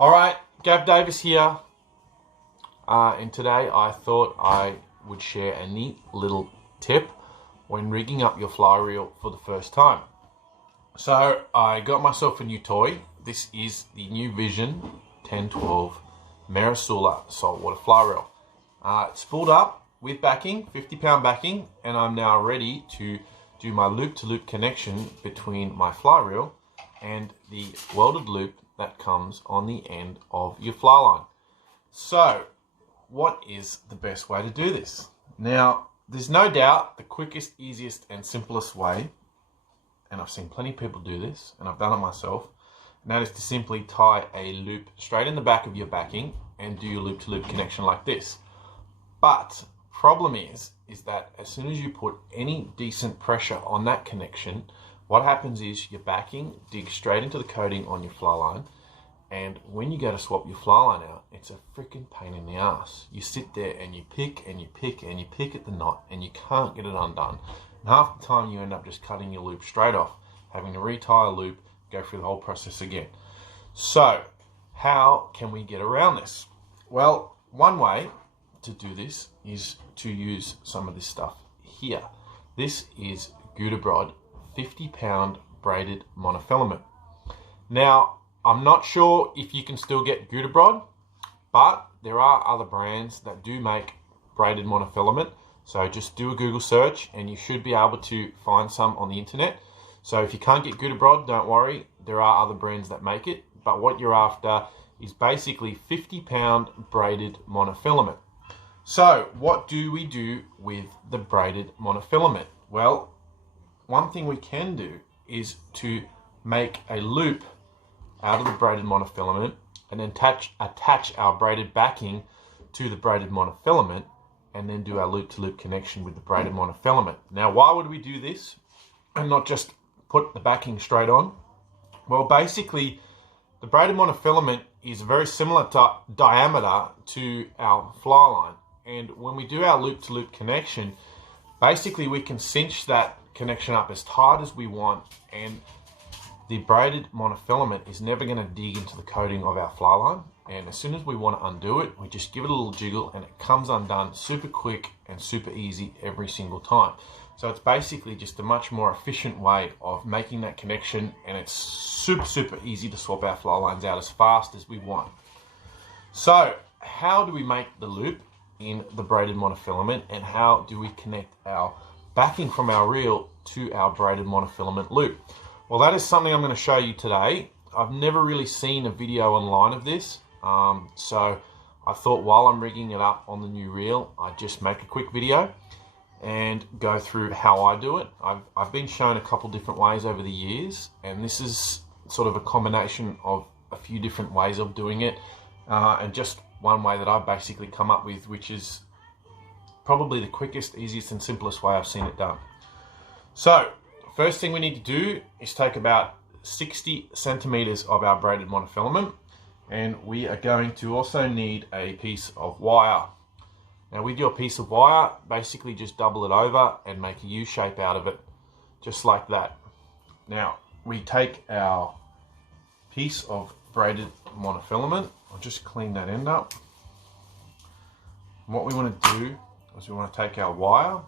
Alright, Gav Davis here, and today I thought I would share a neat little tip when rigging up your fly reel for the first time. So I got myself a new toy. This is the new Vision 1012 Marisula saltwater fly reel. It's spooled up with backing, 50-pound backing, and I'm now ready to do my loop-to-loop connection between my fly reel and the welded loop that comes on the end of your fly line. So what is the best way to do this? Now, there's no doubt the quickest, easiest and simplest way, and I've seen plenty of people do this and I've done it myself, and that is to simply tie a loop straight in the back of your backing and do your loop-to-loop connection like this. But problem is that as soon as you put any decent pressure on that connection, what happens is your backing digs straight into the coating on your fly line, and when you go to swap your fly line out, it's a freaking pain in the ass. You sit there and you pick and you pick and you pick at the knot and you can't get it undone. And half the time you end up just cutting your loop straight off, having to retie a loop, go through the whole process again. So how can we get around this? Well, one way to do this is to use some of this stuff here. This is Braided 50-pound braided monofilament. Now, I'm not sure if you can still get Braided, but there are other brands that do make braided monofilament. So just do a Google search and you should be able to find some on the internet. So if you can't get Braided, don't worry, there are other brands that make it. But what you're after is basically 50-pound braided monofilament. So what do we do with the braided monofilament? Well, one thing we can do is to make a loop out of the braided monofilament and then attach our braided backing to the braided monofilament and then do our loop-to-loop connection with the braided monofilament. Now, why would we do this and not just put the backing straight on? Well, basically, the braided monofilament is very similar diameter to our fly line. And when we do our loop-to-loop connection, basically we can cinch that connection up as tight as we want, and the braided monofilament is never going to dig into the coating of our fly line. And as soon as we want to undo it, we just give it a little jiggle and it comes undone super quick and super easy every single time. So it's basically just a much more efficient way of making that connection, and it's super easy to swap our fly lines out as fast as we want. So how do we make the loop in the braided monofilament, and how do we connect our backing from our reel to our braided monofilament loop? Well, that is something I'm going to show you today. I've never really seen a video online of this, so I thought while I'm rigging it up on the new reel, I'd just make a quick video and go through how I do it. I've been shown a couple different ways over the years, and this is sort of a combination of a few different ways of doing it, and just one way that I've basically come up with, which is probably the quickest, easiest and simplest way I've seen it done. So first thing we need to do is take about 60 centimeters of our braided monofilament, and we are going to also need a piece of wire. Now with your piece of wire, basically just double it over and make a U shape out of it, just like that. Now we take our piece of braided monofilament. I'll just clean that end up. And what we want to do is we want to take our wire,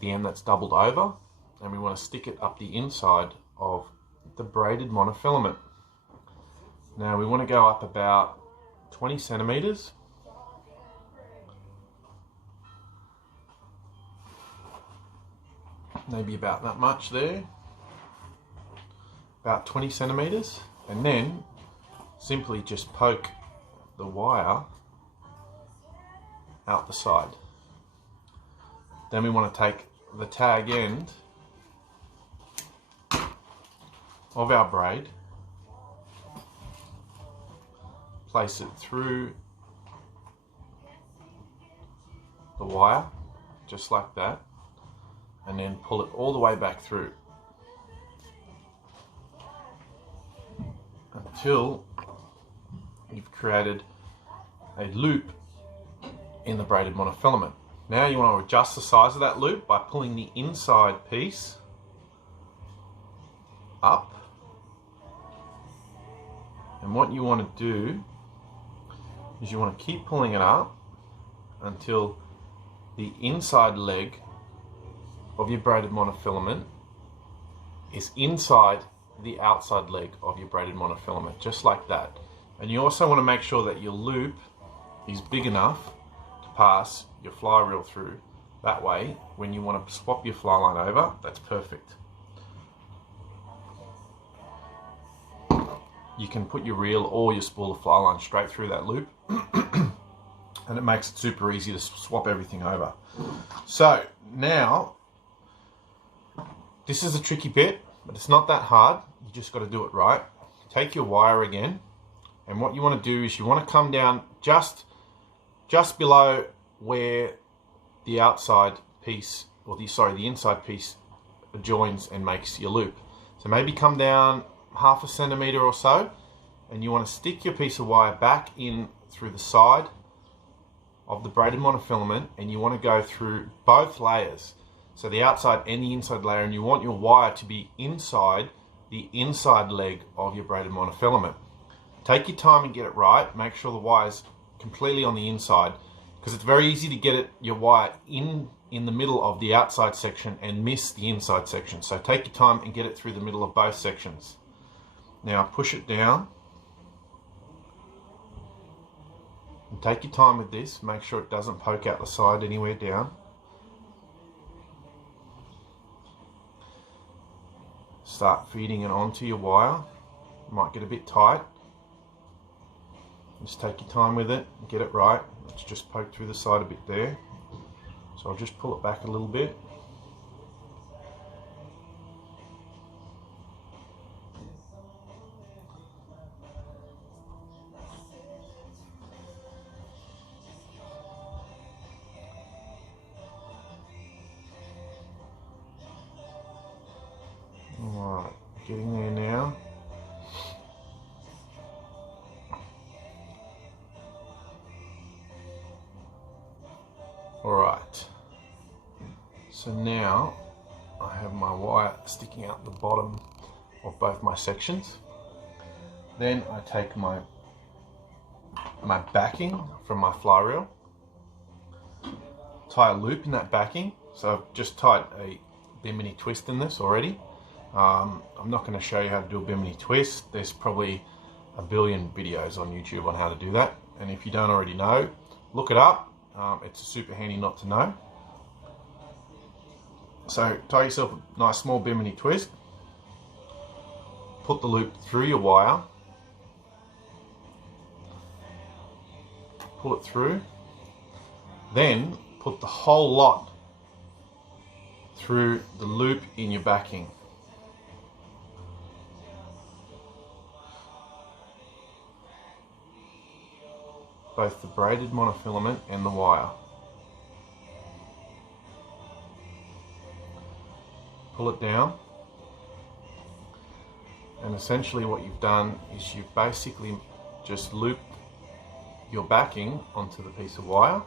the end that's doubled over, and we want to stick it up the inside of the braided monofilament. Now we want to go up about 20 centimeters. Maybe about that much there. About 20 centimeters. And then simply just poke the wire out the side. Then we want to take the tag end of our braid, place it through the wire, just like that, and then pull it all the way back through until you've created a loop in the braided monofilament. Now you want to adjust the size of that loop by pulling the inside piece up And what you want to do is you want to keep pulling it up until the inside leg of your braided monofilament is inside the outside leg of your braided monofilament, just like that. And you also want to make sure that your loop is big enough to pass your fly reel through. That way, when you want to swap your fly line over, that's perfect. You can put your reel or your spool of fly line straight through that loop and it makes it super easy to swap everything over. So now, this is a tricky bit, but it's not that hard. You just got to do it right. Take your wire again, and what you want to do is you want to come down just below where the outside piece, or the inside piece joins and makes your loop. So maybe come down 1/2 centimeter or so, and you want to stick your piece of wire back in through the side of the braided monofilament, and you want to go through both layers, so the outside and the inside layer, and you want your wire to be inside the inside leg of your braided monofilament. Take your time and get it right. Make sure the wire's completely on the inside, because it's very easy to get your wire in the middle of the outside section and miss the inside section. So take your time and get it through the middle of both sections. Now push it down. And take your time with this. Make sure it doesn't poke out the side anywhere down. Start feeding it onto your wire. It might get a bit tight. Just take your time with it and get it right. It's just poked through the side a bit there. So I'll just pull it back a little bit. Alright, getting there now. Alright, so now I have my wire sticking out the bottom of both my sections. Then I take my backing from my fly reel, tie a loop in that backing. So I've just tied a bimini twist in this already. I'm not going to show you how to do a bimini twist. There's probably a billion videos on YouTube on how to do that, and if you don't already know, look it up. It's a super handy knot to know. So tie yourself a nice small bimini twist, put the loop through your wire, pull it through, then put the whole lot through the loop in your backing. Both the braided monofilament and the wire. Pull it down, and essentially what you've done is you've basically just looped your backing onto the piece of wire,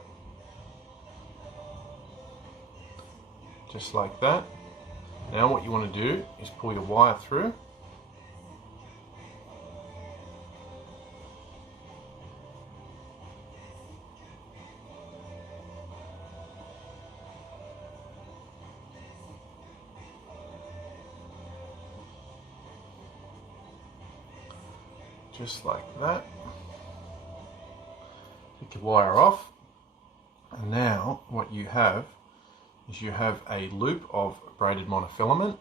just like that. Now what you want to do is pull your wire through, just like that. Take your wire off, and now what you have is you have a loop of braided monofilament,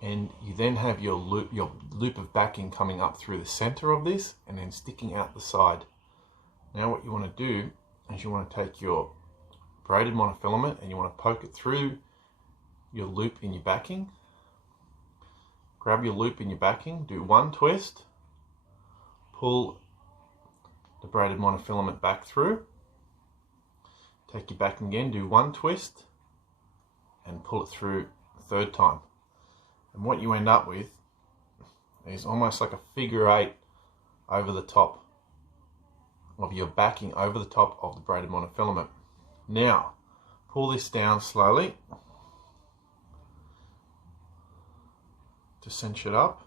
and you then have your loop of backing coming up through the center of this and then sticking out the side. Now what you want to do is you want to take your braided monofilament and you want to poke it through your loop in your backing. Grab your loop in your backing, do one twist, pull the braided monofilament back through, take your backing again, do one twist, and pull it through a third time. And what you end up with is almost like a figure 8 over the top of your backing, over the top of the braided monofilament. Now, pull this down slowly to cinch it up.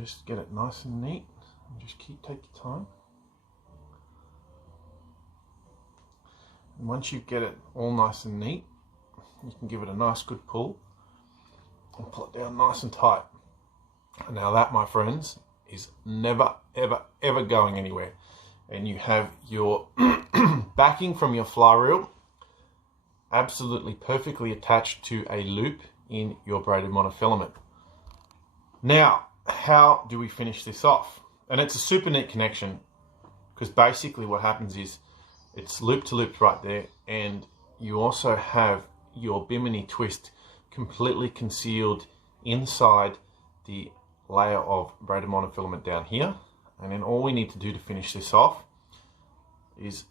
just get it nice and neat. And just take your time. And once you get it all nice and neat, you can give it a nice good pull and pull it down nice and tight. And now that, my friends, is never, ever, ever going anywhere. And you have your backing from your fly reel absolutely perfectly attached to a loop in your braided monofilament. Now, how do we finish this off? And it's a super neat connection, because basically what happens is it's loop to loop right there, and you also have your bimini twist completely concealed inside the layer of braided monofilament down here. And then all we need to do to finish this off is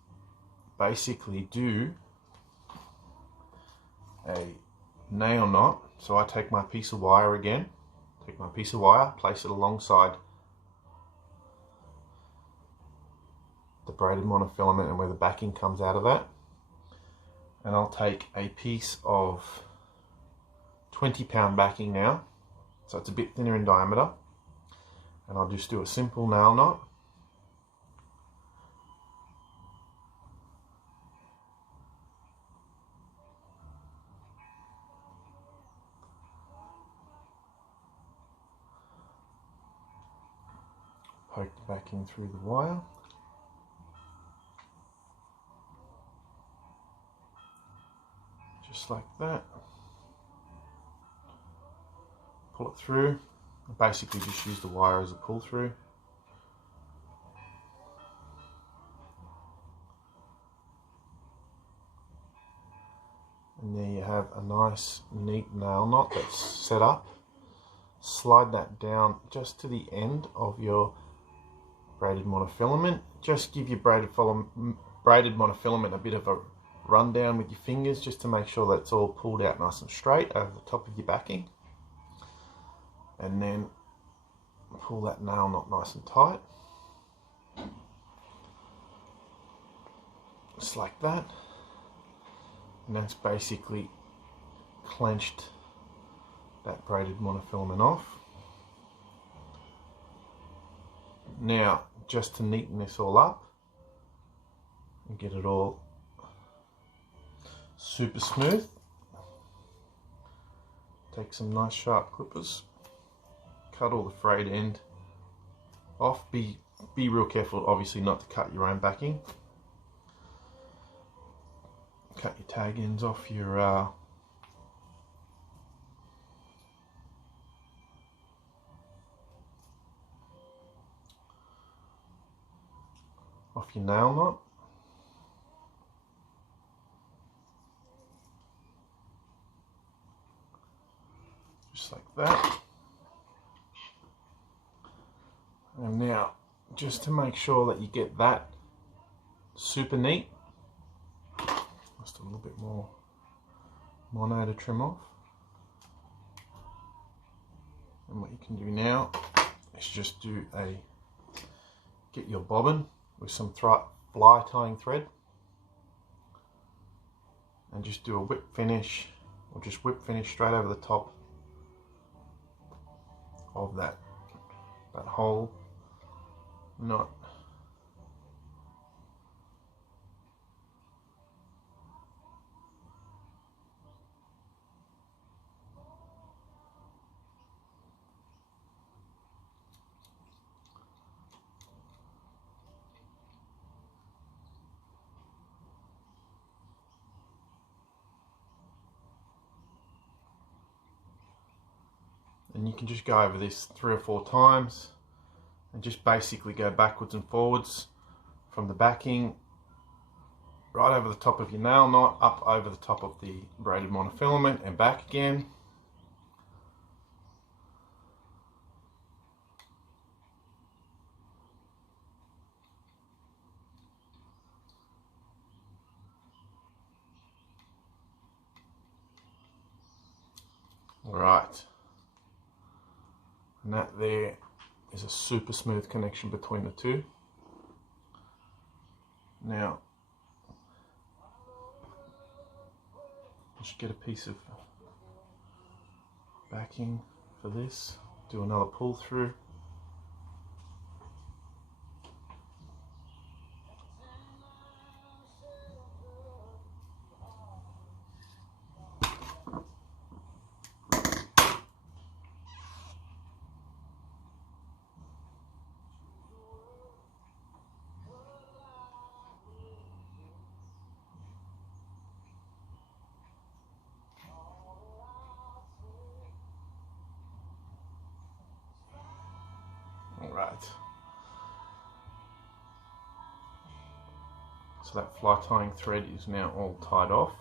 basically do a nail knot. So I take my piece of wire again, place it alongside the braided monofilament and where the backing comes out of that. And I'll take a piece of 20-pound backing now, so it's a bit thinner in diameter, and I'll just do a simple nail knot. Poke the backing through the wire. Just like that. Pull it through. Basically just use the wire as a pull through. And there you have a nice neat nail knot that's set up. Slide that down just to the end of your braided monofilament. Just give your braided monofilament a bit of a run down with your fingers, just to make sure that it's all pulled out nice and straight over the top of your backing. And then pull that nail knot nice and tight. Just like that. And that's basically clenched that braided monofilament off. Now, just to neaten this all up and get it all super smooth, take some nice sharp clippers, cut all the frayed end off. Be real careful, obviously, not to cut your own backing. Cut your tag ends off your nail knot. Just like that. And now, just to make sure that you get that super neat, just a little bit more mono to trim off. And what you can do now is just get your bobbin with some fly tying thread, and just do a whip finish, or just whip finish straight over the top of that whole knot. And you can just go over this 3 or 4 times and just basically go backwards and forwards from the backing right over the top of your nail knot, up over the top of the braided monofilament and back again. All right. And that there is a super smooth connection between the two. Now, just get a piece of backing for this, do another pull through, So that fly tying thread is now all tied off.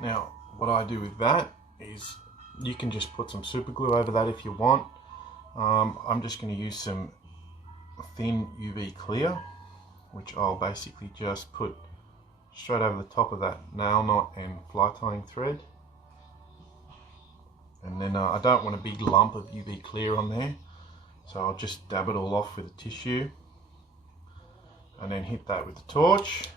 Now, what I do with that is you can just put some super glue over that if you want. I'm just going to use some thin UV clear, which I'll basically just put straight over the top of that nail knot and fly tying thread. And then I don't want a big lump of UV clear on there, so I'll just dab it all off with a tissue and then hit that with the torch.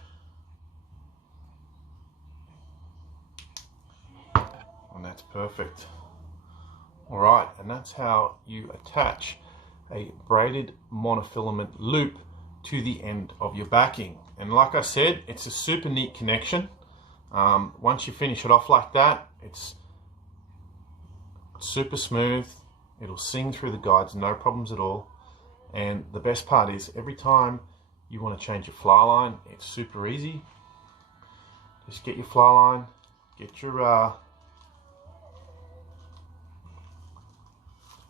And that's perfect. Alright, and that's how you attach a braided monofilament loop to the end of your backing. And like I said, it's a super neat connection. Once you finish it off like that, it's super smooth. It'll sing through the guides, no problems at all. And the best part is, every time you want to change your fly line, it's super easy. Just get your fly line, get your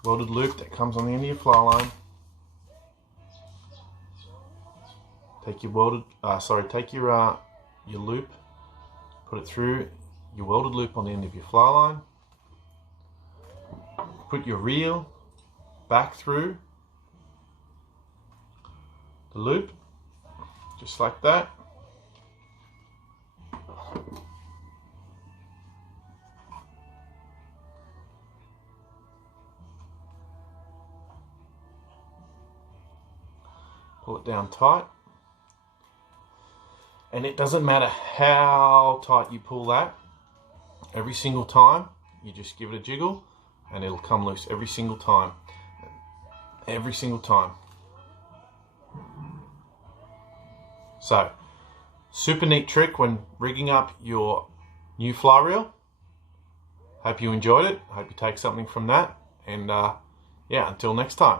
welded loop that comes on the end of your fly line. Take your your loop, put it through your welded loop on the end of your fly line. Put your reel back through the loop, just like that. Pull it down tight, and it doesn't matter how tight you pull that, every single time you just give it a jiggle and it'll come loose every single time. So, super neat trick when rigging up your new fly reel. Hope you enjoyed it. Hope you take something from that, and yeah, until next time.